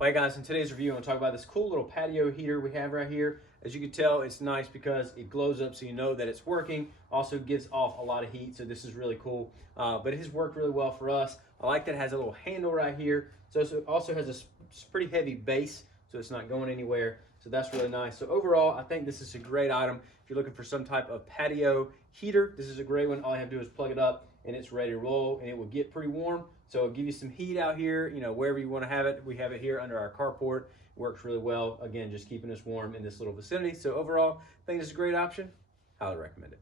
Hey guys, in today's review, I'm going to talk about this cool little patio heater we have right here. As you can tell, it's nice because it glows up so you know that it's working. Also gives off a lot of heat, so this is really cool. But it has worked really well for us. I like that it has a little handle right here. So it also has a pretty heavy base, so it's not going anywhere. So that's really nice. So overall, I think this is a great item. If you're looking for some type of patio heater, this is a great one. All you have to do is plug it up and it's ready to roll, and it will get pretty warm. So it'll give you some heat out here, wherever you want to have it. We have it here under our carport. It works really well. Again, just keeping us warm in this little vicinity. So overall, I think it's a great option. Highly recommend it.